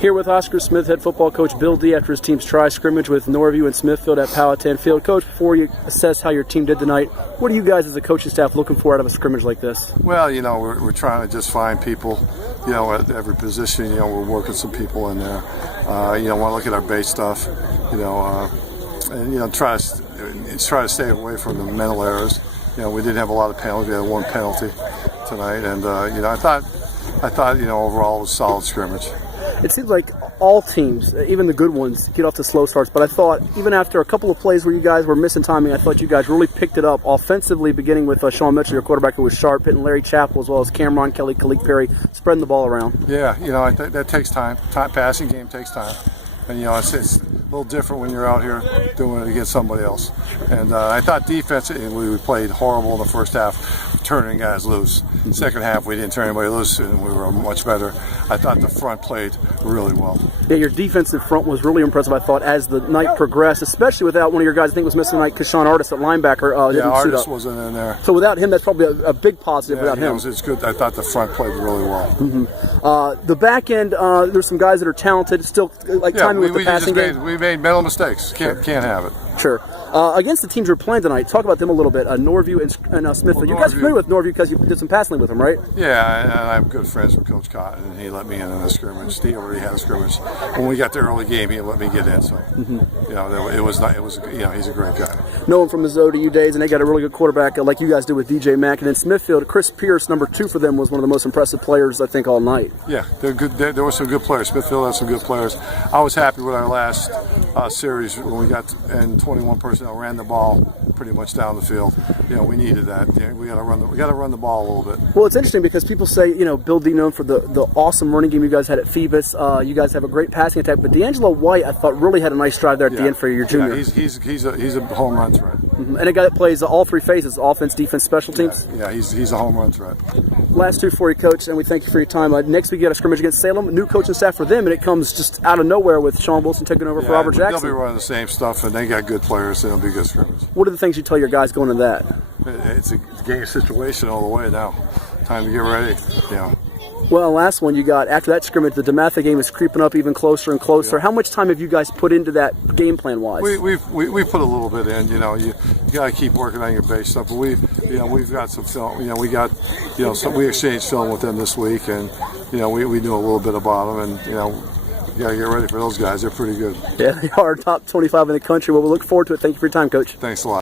Here with Oscar Smith head football coach Bill D after his team's try scrimmage with Norview and Smithfield at Powhatan Field. Coach, before you assess how your team did tonight, what are you guys as a coaching staff looking for out of a scrimmage like this? Well, we're trying to just find people, at every position. We're working some people in there. Want to look at our base stuff, and try to stay away from the mental errors. We didn't have a lot of penalties. We had one penalty tonight, and I thought overall it was a solid scrimmage. It seems like all teams, even the good ones, get off to slow starts. But I thought even after a couple of plays where you guys were missing timing, I thought you guys really picked it up offensively, beginning with Sean Mitchell, your quarterback, who was sharp, hitting Larry Chappell as well as Cameron Kelly, Kalik Perry, spreading the ball around. Yeah, that takes time. Passing game takes time. And, it's a little different when you're out here doing it against somebody else. And I thought defensively we played horrible in the first half, turning guys loose. Second half, we didn't turn anybody loose, and we were much better. I thought the front played really well. Yeah, your defensive front was really impressive, I thought, as the night progressed, especially without one of your guys, I think was missing tonight, Kashawn Artis at linebacker. Artis wasn't in there. So without him, that's probably a big positive without him. It's good. I thought the front played really well. Mm-hmm. The back end, there's some guys that are talented, still timing with the passing game. We made mental mistakes. Can't have it. Sure. Against the teams you're playing tonight, talk about them a little bit. Norview and Smithfield. You guys are familiar with Norview because you did some passing with him, right? Yeah, and I'm good friends with Coach Cotton, and he let me in a scrimmage. He already had a scrimmage. When we got the early game, he let me get in. So, it was not. It was. He's a great guy. Know him from his ODU days, and they got a really good quarterback like you guys do with DJ Mack. And then Smithfield, Chris Pierce, number 2 for them, was one of the most impressive players I think all night. Yeah, they're good. There were some good players. Smithfield had some good players. I was happy with our last series when we got and 21 personnel ran the ball pretty much down the field. We needed that. We got to run the ball a little bit. Well, it's interesting because people say, Bill D known for the awesome running game you guys had at Phoebus. You guys have a great passing attack, but D'Angelo White, I thought, really had a nice drive there at the end for your junior. Yeah, he's a home run threat. Mm-hmm. And a guy that plays all 3 phases: offense, defense, special teams. Yeah, he's a home run threat. Last 2 for you, Coach, and we thank you for your time. Next week, you got a scrimmage against Salem, new coaching staff for them, and it comes just out of nowhere with Sean Wilson taking over for Robert Jackson. They'll be running the same stuff, and they got good players, so it'll be a good scrimmage. What are the things you tell your guys going into that? It's a game situation all the way now. Time to get ready. Well, last one you got after that scrimmage, the DeMatha game is creeping up even closer and closer. How much time have you guys put into that game plan wise? We put a little bit in. You got to keep working on your base stuff. But we've got some film. We exchanged film with them this week, and we knew a little bit about them, and you got to get ready for those guys. They're pretty good. Yeah, they are top 25 in the country. Well, we look forward to it. Thank you for your time, Coach. Thanks a lot.